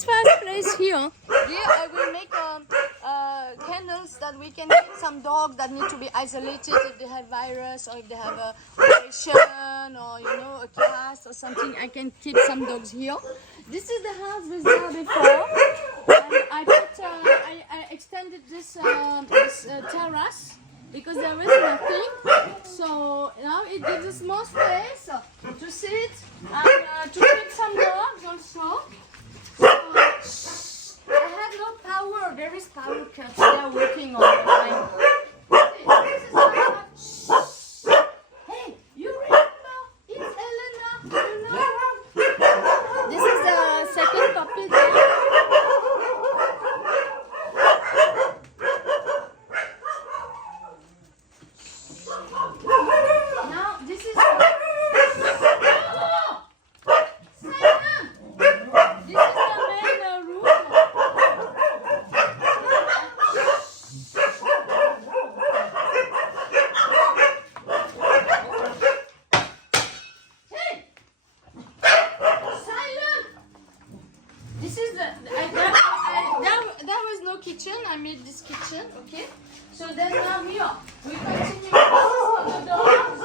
this fireplace here, I will make candles that we can keep some dogs that need to be isolated if they have virus or if they have a operation or a cast or something. I can keep some dogs here. This is the house we saw before, and I extended this terrace because there was nothing. So now it gives us more space to sit and to keep some dogs also. I have no power. There is power cuts. They are working on it. Hey, you remember? It's Elena. You know? This is the second puppy there. Now this is. There was no kitchen. I made this kitchen, okay? So then now here, we continue on the doors.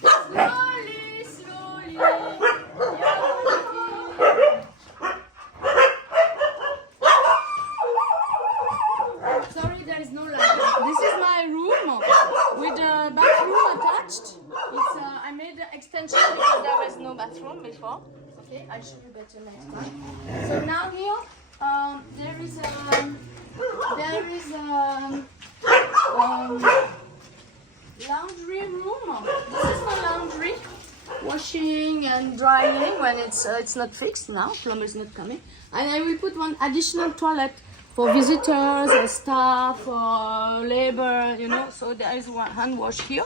Slowly. Sorry, there is no light. This is my room with a bathroom attached. I made the extension because there was no bathroom before. Okay, I'll show you better next time. So now here, there is laundry room. This is my laundry, washing and drying when it's not fixed now. Plumber's not coming, and I will put one additional toilet for visitors or staff or labor. So there is one hand wash here.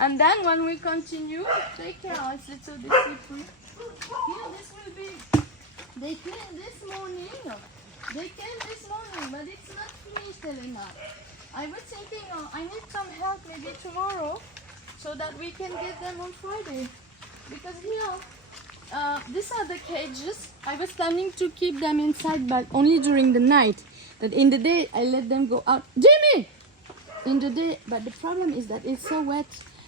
And then when we continue, take care, it's a little bit slippery. Here, this will be, they cleaned this morning, but it's not finished, Elena. I was thinking, I need some help maybe tomorrow, so that we can get them on Friday. Because here, these are the cages. I was planning to keep them inside, but only during the night. That in the day, I let them go out. Jimmy! In the day, but the problem is that it's so wet.